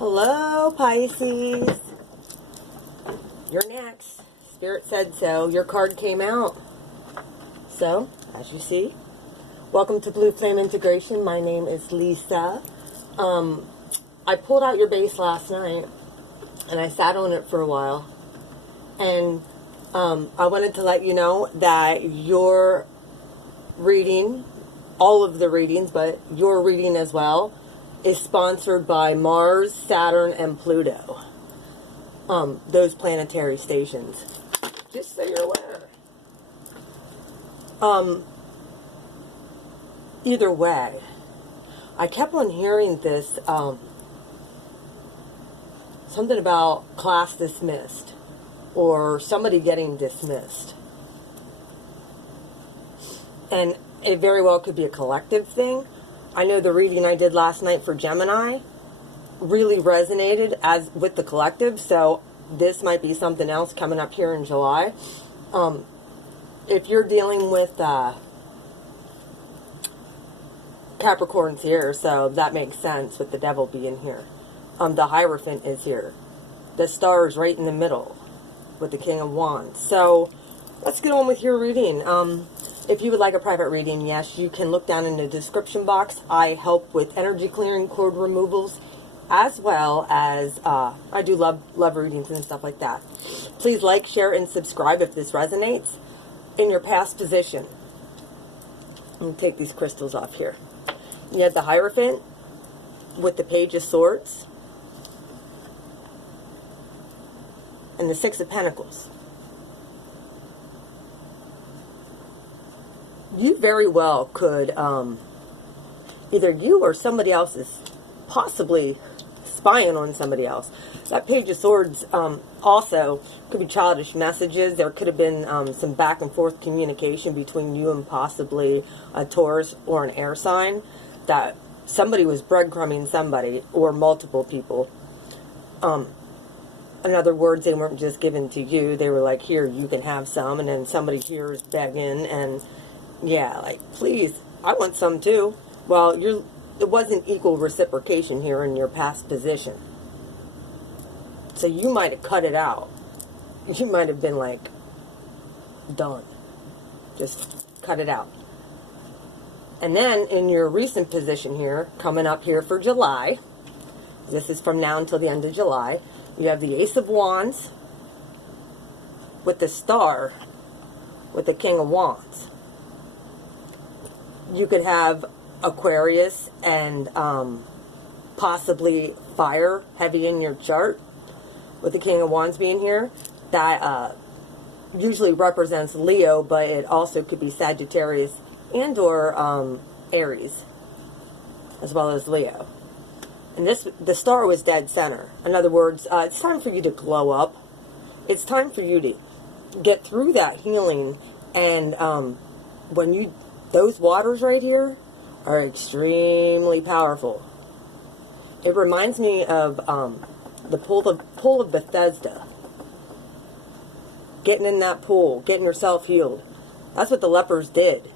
Hello, Pisces. You're next. Spirit said so. Your card came out. So, as you see, welcome to Blue Flame Integration. My name is Lisa. I pulled out your base last night, and I sat on it for a while. And I wanted to let you know that your reading, all of the readings, but your reading as well, is sponsored by Mars, Saturn, and Pluto. Those planetary stations. Just so you're aware. Either way, I kept on hearing this, something about class dismissed, or somebody getting dismissed. And it very well could be a collective thing. I know the reading I did last night for Gemini really resonated as with the collective, so this might be something else coming up here in July. If you're dealing with Capricorn's here, so that makes sense with the devil being here. The Hierophant is here. The star is right in the middle with the King of Wands. So let's get on with your reading. If you would like a private reading, yes, you can look down in the description box. I help with energy clearing, cord removals, as well as I do love readings and stuff like that. Please like, share, and subscribe if this resonates. In your past position, I'm going to take these crystals off here. You have the Hierophant with the Page of Swords and the Six of Pentacles. You very well could, either you or somebody else is possibly spying on somebody else. That Page of Swords also could be childish messages. There could have been some back and forth communication between you and possibly a Taurus or an air sign, that somebody was breadcrumbing somebody or multiple people. In other words, they weren't just given to you. They were like, here, you can have some, and then somebody here is begging, and yeah, like, please, I want some too. Well, it wasn't equal reciprocation here in your past position. So you might have cut it out. You might have been like, done. Just cut it out. And then in your recent position here, coming up here for July, this is from now until the end of July, you have the Ace of Wands with the Star with the King of Wands. You could have Aquarius and possibly fire heavy in your chart with the King of Wands being here. That usually represents Leo, but it also could be Sagittarius and or Aries, as well as Leo. And the star was dead center. In other words, it's time for you to glow up. It's time for you to get through that healing. And when those waters right here are extremely powerful. It reminds me of the pool of Bethesda. Getting in that pool, getting yourself healed. That's what the lepers did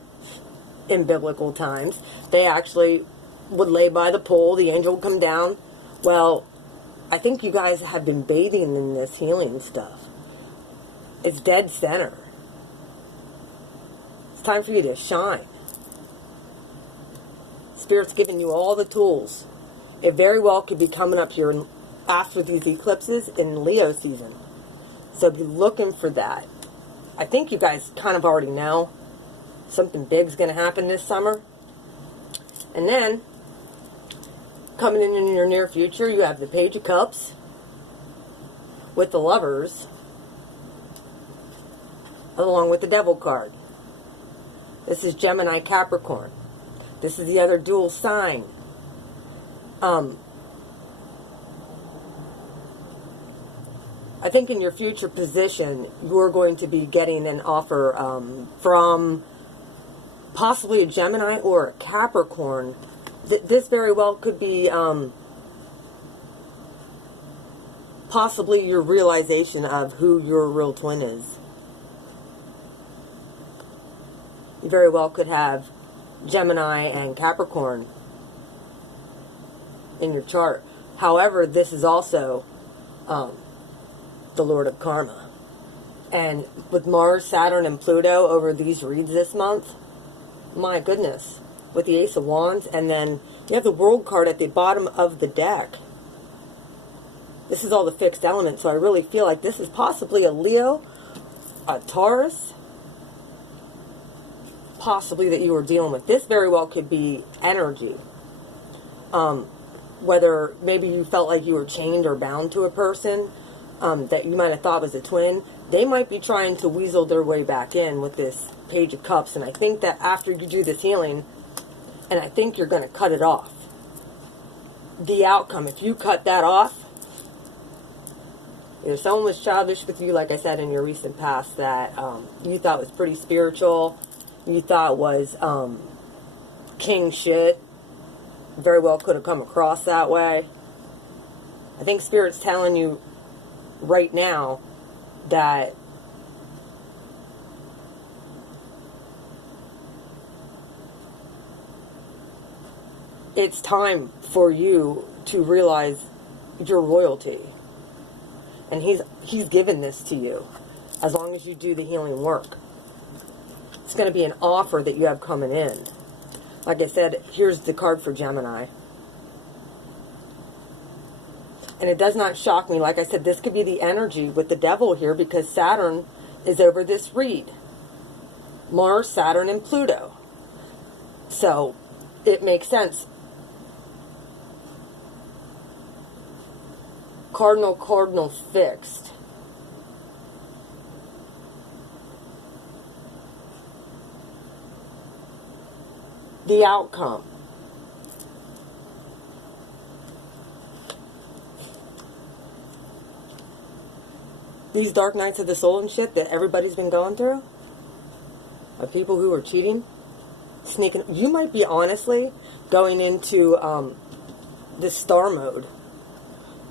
in biblical times. They actually would lay by the pool. The angel would come down. Well, I think you guys have been bathing in this healing stuff. It's dead center. It's time for you to shine. Spirit's giving you all the tools. It very well could be coming up here after these eclipses in Leo season. So be looking for that. I think you guys kind of already know something big's going to happen this summer. And then, coming in your near future, you have the Page of Cups with the Lovers, along with the Devil card. This is Gemini Capricorn. This is the other dual sign. I think in your future position, you're going to be getting an offer from possibly a Gemini or a Capricorn. This very well could be possibly your realization of who your real twin is. You very well could have Gemini and Capricorn in your chart. However, this is also the Lord of Karma. And with Mars, Saturn, and Pluto over these reads this month, my goodness, with the Ace of Wands, and then you have the World card at the bottom of the deck. This is all the fixed elements, so I really feel like this is possibly a Leo, a Taurus, possibly that you were dealing with. This very well could be energy. Whether maybe you felt like you were chained or bound to a person that you might have thought was a twin. They might be trying to weasel their way back in with this Page of Cups. And I think that after you do this healing, and I think you're going to cut it off. The outcome, if you cut that off, if someone was childish with you, like I said, in your recent past, that you thought was pretty spiritual, you thought was king shit, very well could have come across that way. I think Spirit's telling you right now that it's time for you to realize your royalty. And he's given this to you as long as you do the healing work. It's going to be an offer that you have coming in. Like I said, here's the card for Gemini. And it does not shock me. Like I said, this could be the energy with the devil here because Saturn is over this read. Mars, Saturn, and Pluto. So, it makes sense. Cardinal fixed. The outcome. These dark nights of the soul and shit that everybody's been going through, of people who are cheating, sneaking. You might be honestly going into this star mode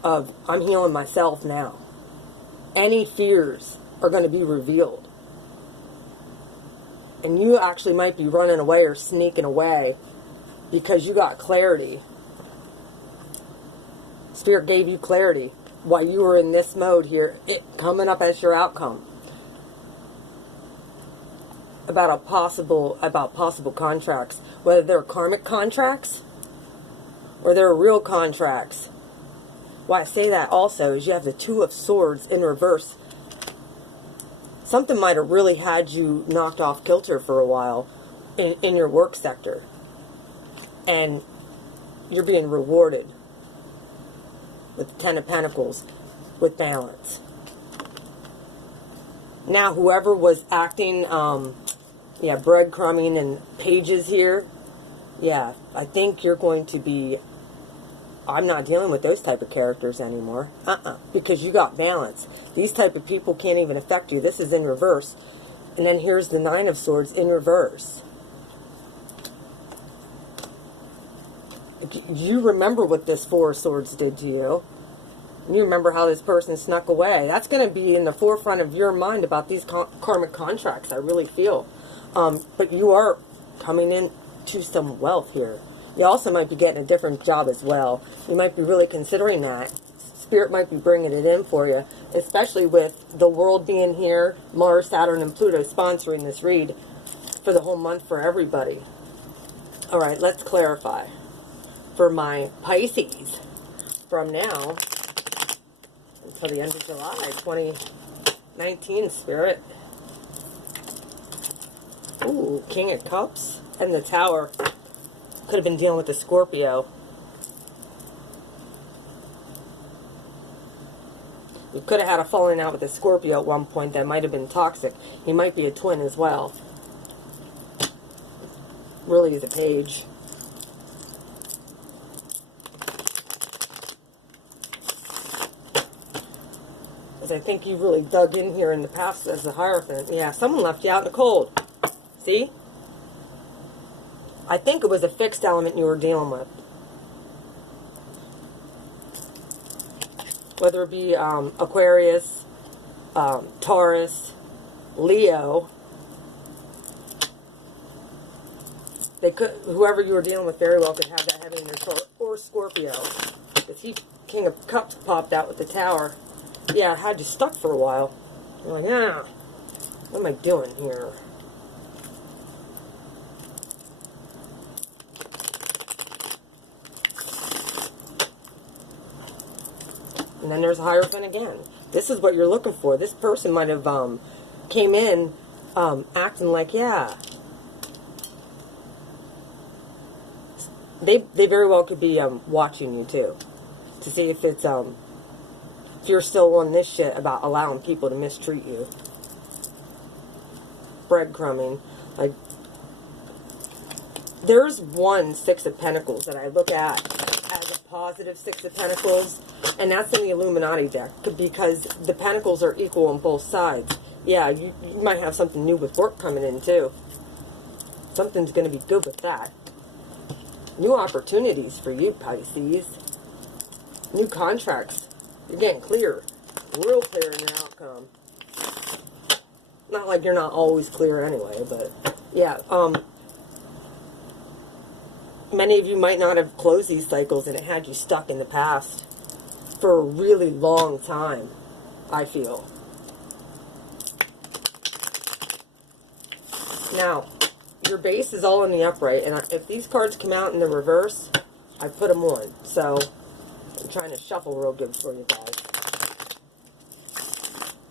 of I'm healing myself now. Any fears are going to be revealed. And you actually might be running away or sneaking away because you got clarity. Spirit gave you clarity while you were in this mode here, it coming up as your outcome. About possible contracts, whether they're karmic contracts or they're real contracts. Why I say that also is you have the Two of Swords in reverse. Something might have really had you knocked off kilter for a while in your work sector. And you're being rewarded with the Ten of Pentacles with balance. Now, whoever was acting, breadcrumbing and pages here, yeah, I think you're going to be, I'm not dealing with those type of characters anymore. Because you got balance. These type of people can't even affect you. This is in reverse. And then here's the Nine of Swords in reverse. You remember what this Four of Swords did to you. You remember how this person snuck away. That's going to be in the forefront of your mind about these karmic contracts, I really feel. But you are coming into some wealth here. You also might be getting a different job as well. You might be really considering that. Spirit might be bringing it in for you, especially with the world being here, Mars, Saturn, and Pluto sponsoring this read for the whole month for everybody. All right, let's clarify. For my Pisces, from now until the end of July 2019, Spirit. Ooh, King of Cups and the Tower. Could have been dealing with the Scorpio. You could have had a falling out with the Scorpio at one point that might have been toxic. He might be a twin as well. Really is a page. Because I think you really dug in here in the past as the Hierophant. Yeah, someone left you out in the cold. See? I think it was a fixed element you were dealing with. Whether it be Aquarius, Taurus, Leo. They could, whoever you were dealing with very well could have that heavy in their chart. Or Scorpio. This See, King of Cups popped out with the Tower. Yeah, it had you stuck for a while. You're like, ah, what am I doing here? And then there's a Hierophant again. This is what you're looking for. This person might have came in acting like, yeah. They very well could be watching you too, to see if it's if you're still on this shit about allowing people to mistreat you. Breadcrumbing. Like, there's one Six of Pentacles that I look at as a positive Six of Pentacles, and that's in the Illuminati deck, because the Pentacles are equal on both sides. Yeah, you might have something new with work coming in too. Something's going to be good with that. New opportunities for you, Pisces. New contracts. You're getting clear. Real clear in your outcome. Not like you're not always clear anyway, but yeah. Many of you might not have closed these cycles and it had you stuck in the past for a really long time, I feel. Now, your base is all in the upright, and if these cards come out in the reverse, I put them on. So, I'm trying to shuffle real good for you guys.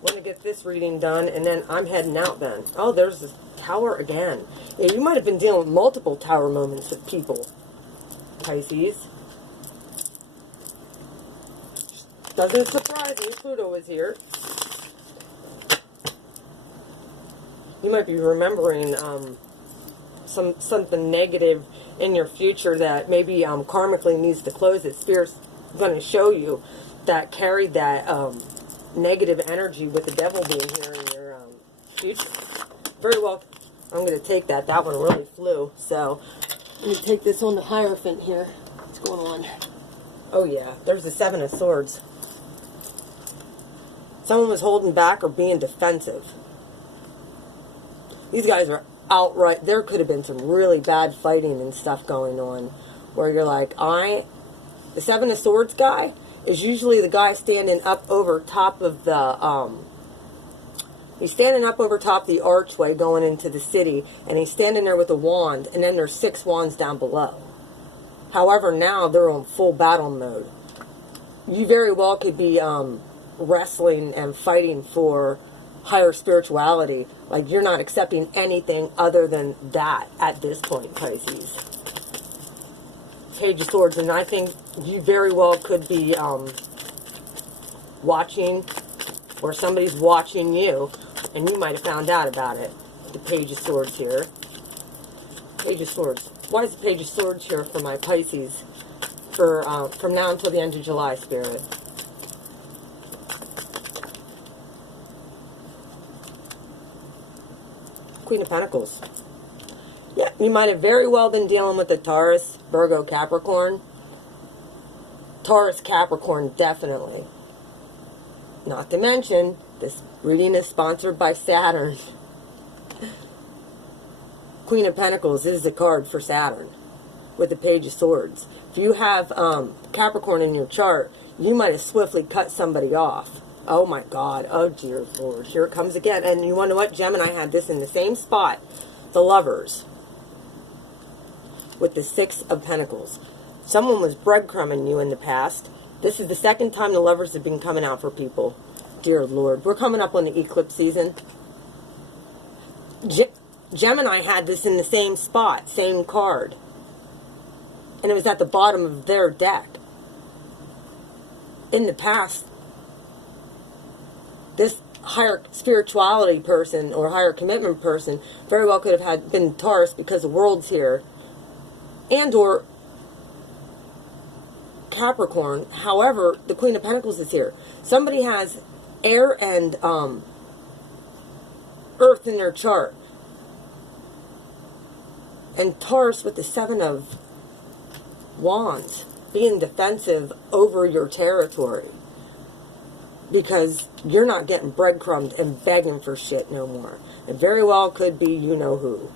Want to get this reading done, and then I'm heading out then. Oh, there's this Tower again. Yeah, you might have been dealing with multiple Tower moments with people, Pisces. Doesn't surprise me, Pluto was here. You might be remembering something negative in your future that maybe karmically needs to close it. Spirit's going to show you that carried that negative energy with the devil being here in your future. Very well, I'm going to take that. That one really flew. So, let me take this on the Hierophant here. What's going on? Oh yeah, there's the Seven of Swords. Someone was holding back or being defensive. These guys are outright, there could have been some really bad fighting and stuff going on, where you're like, the Seven of Swords guy is usually the guy standing up over top of the, he's standing up over top of the archway going into the city, and he's standing there with a wand, and then there's 6 wands down below. However, now they're on full battle mode. You very well could be wrestling and fighting for higher spirituality. Like, you're not accepting anything other than that at this point, Pisces. Page of Swords, and I think you very well could be watching, or somebody's watching you, and you might have found out about it. The Page of Swords here. Page of Swords. Why is the Page of Swords here for my Pisces for from now until the end of July, Spirit? Queen of Pentacles. Yeah, you might have very well been dealing with the Taurus, Virgo, Capricorn. Taurus, Capricorn, definitely. Not to mention, this reading is sponsored by Saturn. Queen of Pentacles is the card for Saturn with the Page of Swords. If you have Capricorn in your chart, you might have swiftly cut somebody off. Oh my God. Oh dear Lord. Here it comes again. And you want to know what? Gemini had this in the same spot. The Lovers. With the 6 of Pentacles. Someone was breadcrumbing you in the past. This is the second time the Lovers have been coming out for people. Dear Lord. We're coming up on the eclipse season. Gemini had this in the same spot. Same card. And it was at the bottom of their deck. In the past, this higher spirituality person or higher commitment person very well could have been Taurus, because the world's here, and or Capricorn. However, the Queen of Pentacles is here. Somebody has air and earth in their chart, and Taurus with the 7 of Wands, being defensive over your territory. Because you're not getting breadcrumbed and begging for shit no more. It very well could be you know who.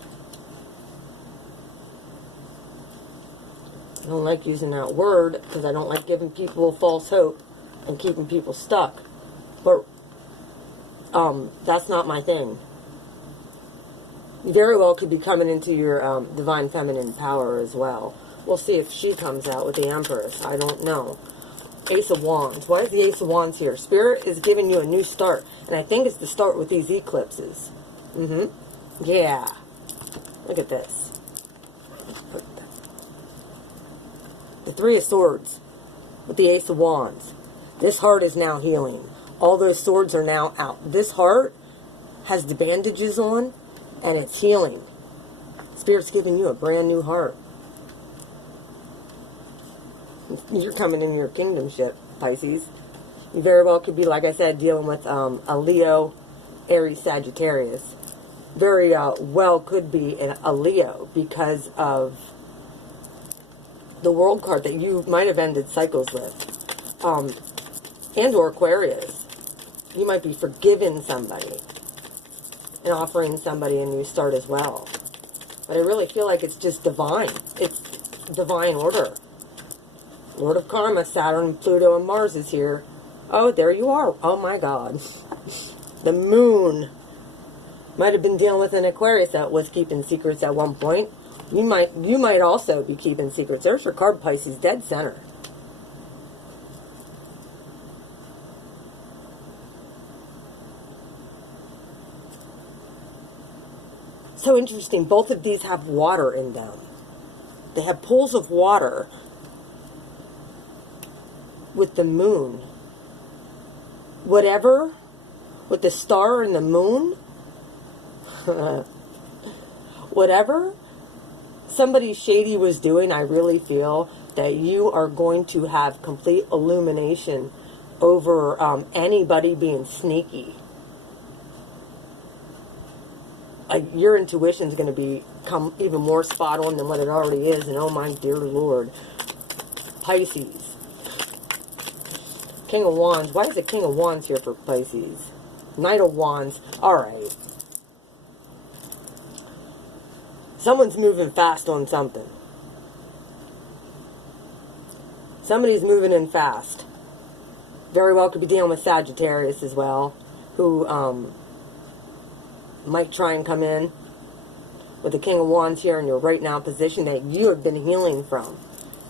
I don't like using that word because I don't like giving people false hope and keeping people stuck. But that's not my thing. You very well could be coming into your divine feminine power as well. We'll see if she comes out with the Empress. I don't know. Ace of Wands. Why is the Ace of Wands here? Spirit is giving you a new start. And I think it's to start with these eclipses. Yeah. Look at this. The Three of Swords with the Ace of Wands. This heart is now healing. All those swords are now out. This heart has the bandages on and it's healing. Spirit's giving you a brand new heart. You're coming in your kingdomship, Pisces. You very well could be, like I said, dealing with a Leo, Aries, Sagittarius. Very well could be a Leo because of the World card that you might have ended cycles with. And or Aquarius. You might be forgiving somebody and offering somebody a new start as well. But I really feel like it's just divine. It's divine order. Lord of Karma, Saturn, Pluto, and Mars is here. Oh, there you are. Oh my God. The moon. Might have been dealing with an Aquarius that was keeping secrets at one point. You might also be keeping secrets. There's your card, Pisces, dead center. So interesting. Both of these have water in them. They have pools of water with the moon. Whatever, with the star and the moon, whatever somebody shady was doing, I really feel that you are going to have complete illumination over anybody being sneaky. Like, your intuition is going to become even more spot on than what it already is. And oh my dear Lord. Pisces. King of Wands. Why is the King of Wands here for Pisces? Knight of Wands. Alright. Someone's moving fast on something. Somebody's moving in fast. Very well could be dealing with Sagittarius as well. Who might try and come in with the King of Wands here in your right now position that you have been healing from.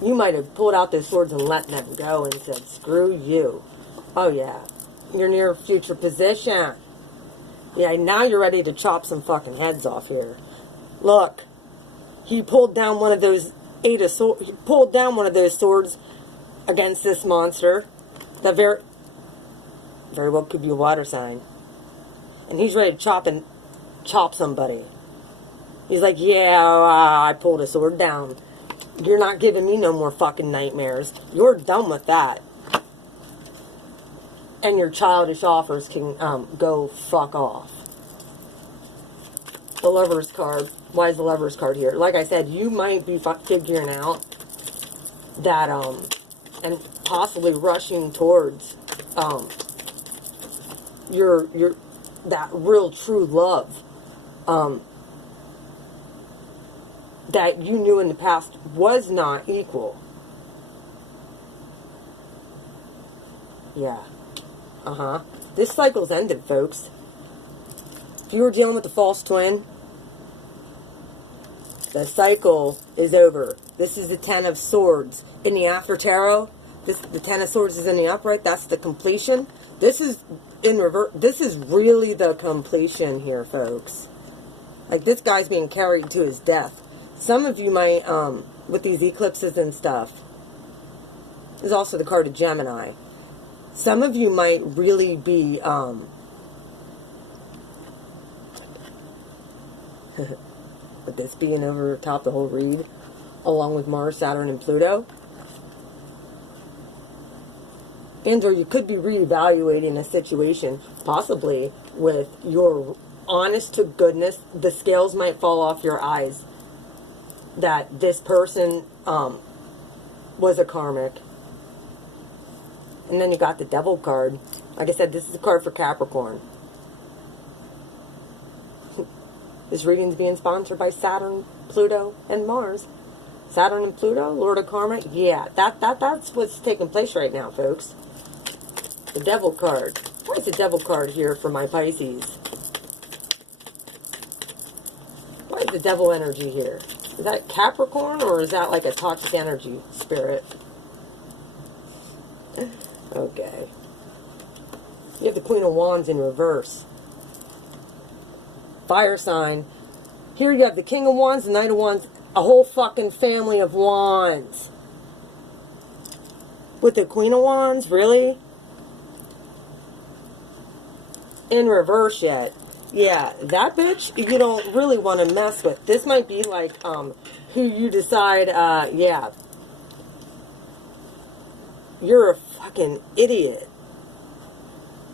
You might have pulled out those swords and let them go and said, screw you. Oh yeah. Your near future position. Yeah, now you're ready to chop some fucking heads off here. Look. He pulled down one of those He pulled down one of those swords against this monster. That very well could be a water sign. And he's ready to chop somebody. He's like, yeah, I pulled a sword down. You're not giving me no more fucking nightmares. You're done with that. And your childish offers can go fuck off. The Lover's card. Why is the Lover's card here? Like I said, you might be figuring out that, and possibly rushing towards, that real true love, that you knew in the past was not equal. Yeah. This cycle's ended, folks. If you were dealing with the false twin, the cycle is over. This is the Ten of Swords. In the After Tarot, the Ten of Swords is in the upright. That's the completion. This is in reverse. This is really the completion here, folks. Like, this guy's being carried to his death. Some of you might, with these eclipses and stuff, there's also the card of Gemini. Some of you might really be, with this being over top the whole read, along with Mars, Saturn, and Pluto. And or you could be reevaluating a situation, possibly with your honest to goodness, the scales might fall off your eyes, that this person was a karmic. And then you got the Devil card. Like I said, this is a card for Capricorn. This reading is being sponsored by Saturn, Pluto, and Mars. Saturn and Pluto, Lord of Karma. Yeah, that's what's taking place right now, folks. The Devil card. Why is the Devil card here for my Pisces? Why is the Devil energy here? Is that Capricorn, or is that like a toxic energy spirit? Okay. You have the Queen of Wands in reverse. Fire sign. Here you have the King of Wands, the Knight of Wands, a whole fucking family of wands. With the Queen of Wands, really? In reverse yet. Yeah, that bitch you don't really want to mess with. This might be like who you decide, yeah. You're a fucking idiot.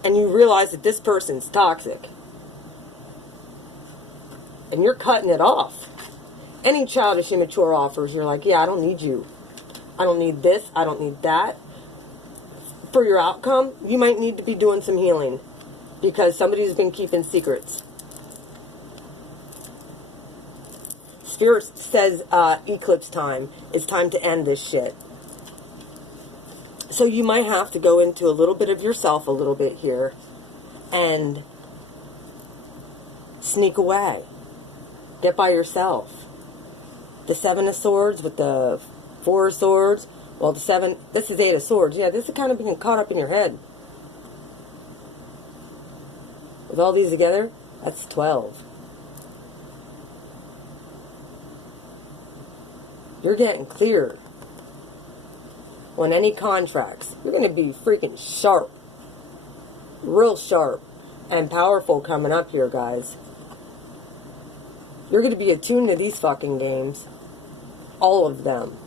And you realize that this person's toxic. And you're cutting it off. Any childish, immature offers, you're like, yeah, I don't need you. I don't need this. I don't need that. For your outcome, you might need to be doing some healing. Because somebody's been keeping secrets. Spirit says eclipse time. It's time to end this shit. So you might have to go into a little bit of yourself a little bit here. And sneak away. Get by yourself. The Seven of Swords with the Four of Swords. Well, the Seven, this is Eight of Swords. Yeah, this is kind of being caught up in your head. With all these together, that's 12. You're getting clear. On any contracts, you're going to be freaking sharp. Real sharp. And powerful coming up here, guys. You're going to be attuned to these fucking games. All of them.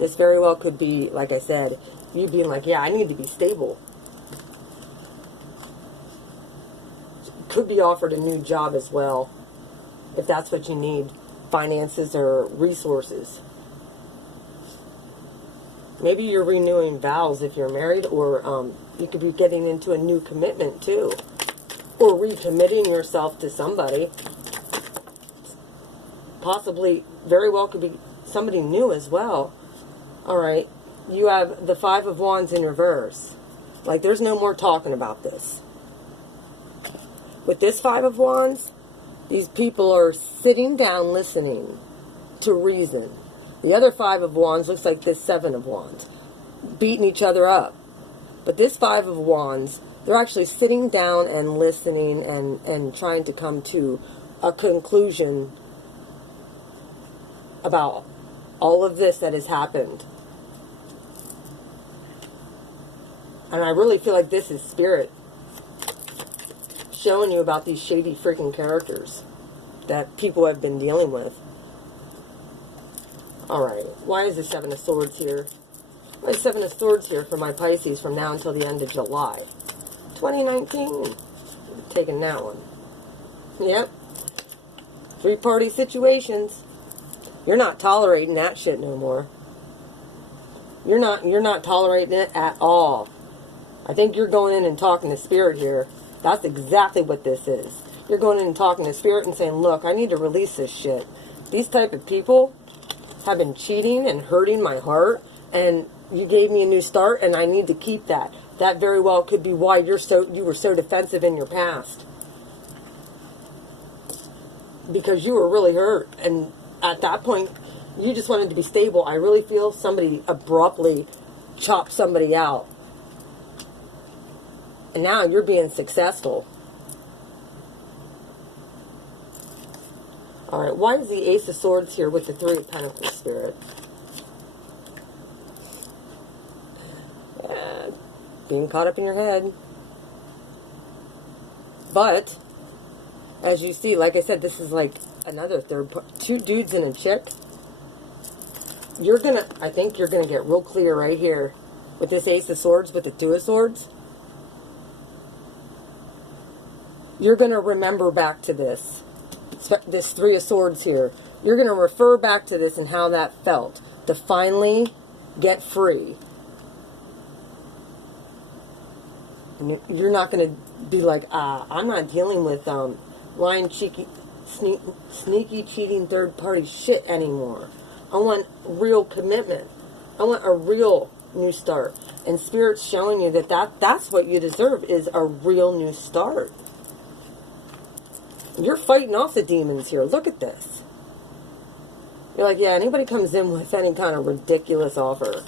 This very well could be, like I said, you being like, yeah, I need to be stable. Could be offered a new job as well, if that's what you need. Finances or resources. Maybe you're renewing vows if you're married, or you could be getting into a new commitment too. Or recommitting yourself to somebody. Possibly, very well could be somebody new as well. Alright, you have the Five of Wands in reverse. Like, there's no more talking about this. With this Five of Wands, these people are sitting down listening to reason. The other Five of Wands looks like this Seven of Wands, beating each other up. But this Five of Wands, they're actually sitting down and listening and trying to come to a conclusion about all of this that has happened. And I really feel like this is Spirit showing you about these shady freaking characters that people have been dealing with. Alright, why is the Seven of Swords here? Why is Seven of Swords here for my Pisces from now until the end of July? 2019. Taking that one. Yep. Three-party situations. You're not tolerating that shit no more. You're not tolerating it at all. I think you're going in and talking to Spirit here. That's exactly what this is. You're going in and talking to Spirit and saying, look, I need to release this shit. These type of people have been cheating and hurting my heart, and you gave me a new start, and I need to keep that. That very well could be why you were so defensive in your past. Because you were really hurt, and at that point, you just wanted to be stable. I really feel somebody abruptly chopped somebody out. And now you're being successful. Alright, why is the Ace of Swords here with the Three of Pentacles, Spirit? Being caught up in your head. But, as you see, like I said, this is like another two dudes and a chick. I think you're gonna get real clear right here with this Ace of Swords, with the Two of Swords. You're gonna remember back to this Three of Swords here. You're gonna refer back to this and how that felt to finally get free. And you're not gonna be like, I'm not dealing with lying, cheeky, sneaky, cheating third-party shit anymore. I want real commitment. I want a real new start. And Spirit's showing you that's what you deserve, is a real new start. You're fighting off the demons here. Look at this. You're like, yeah, anybody comes in with any kind of ridiculous offer,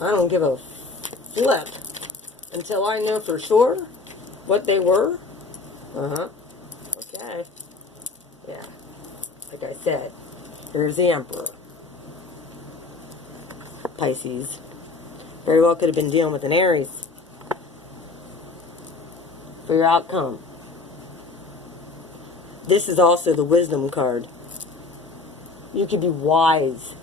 I don't give a flip until I know for sure what they were. Okay. Yeah. Like I said, here's the Emperor. Pisces. Very well could have been dealing with an Aries for your outcome. This is also the Wisdom card. You can be wise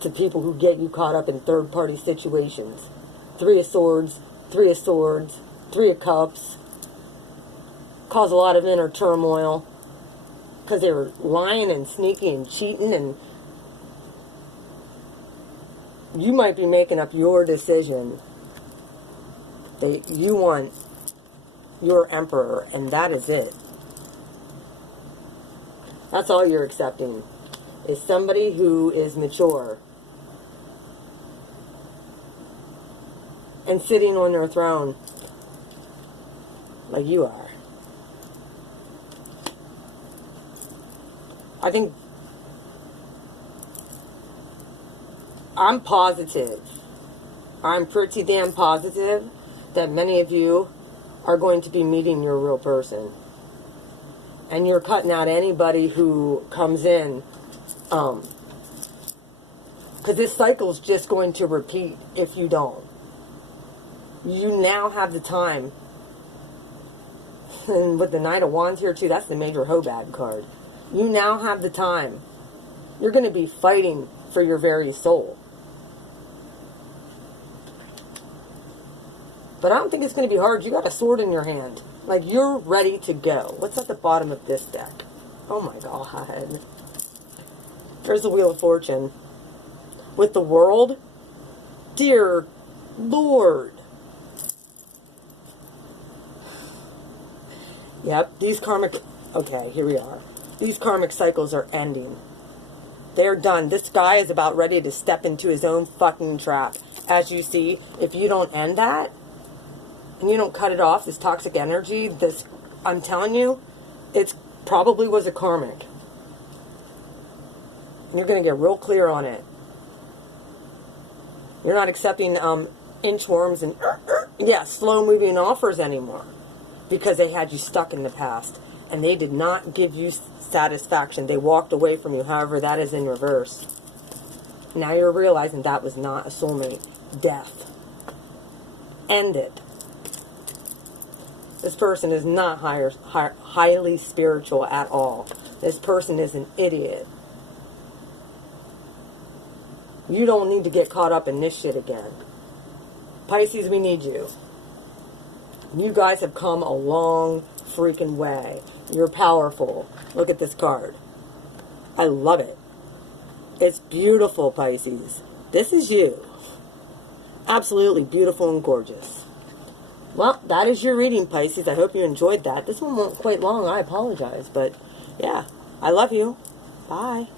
to people who get you caught up in third-party situations. 3 of Swords, 3 of Swords, 3 of Cups. Cause a lot of inner turmoil because they were lying and sneaky and cheating, and you might be making up your decision. You want your Emperor, and that is it. That's all you're accepting, is somebody who is mature and sitting on their throne like you are. I think I'm positive. I'm pretty damn positive that many of you are going to be meeting your real person. And you're cutting out anybody who comes in. Because this cycle's just going to repeat if you don't. You now have the time. And with the Knight of Wands here too, that's the Major Hobad card. You now have the time. You're going to be fighting for your very soul. But I don't think it's going to be hard. You got a sword in your hand. Like, you're ready to go. What's at the bottom of this deck? Oh my God. There's the Wheel of Fortune. With the World. Dear Lord. Yep, these karmic... Okay, here we are. These karmic cycles are ending. They're done. This guy is about ready to step into his own fucking trap. As you see, if you don't end that, and you don't cut it off, this toxic energy, this, I'm telling you, it probably was a karmic. And you're going to get real clear on it. You're not accepting inchworms and slow-moving offers anymore, because they had you stuck in the past, and they did not give you satisfaction. They walked away from you. However, that is in reverse. Now you're realizing that was not a soulmate. Death. End it. This person is not highly spiritual at all. This person is an idiot. You don't need to get caught up in this shit again. Pisces, we need you. You guys have come a long freaking way. You're powerful. Look at this card. I love it. It's beautiful, Pisces. This is you. Absolutely beautiful and gorgeous. Well, that is your reading, Pisces. I hope you enjoyed that. This one went quite long. I apologize. But, yeah. I love you. Bye.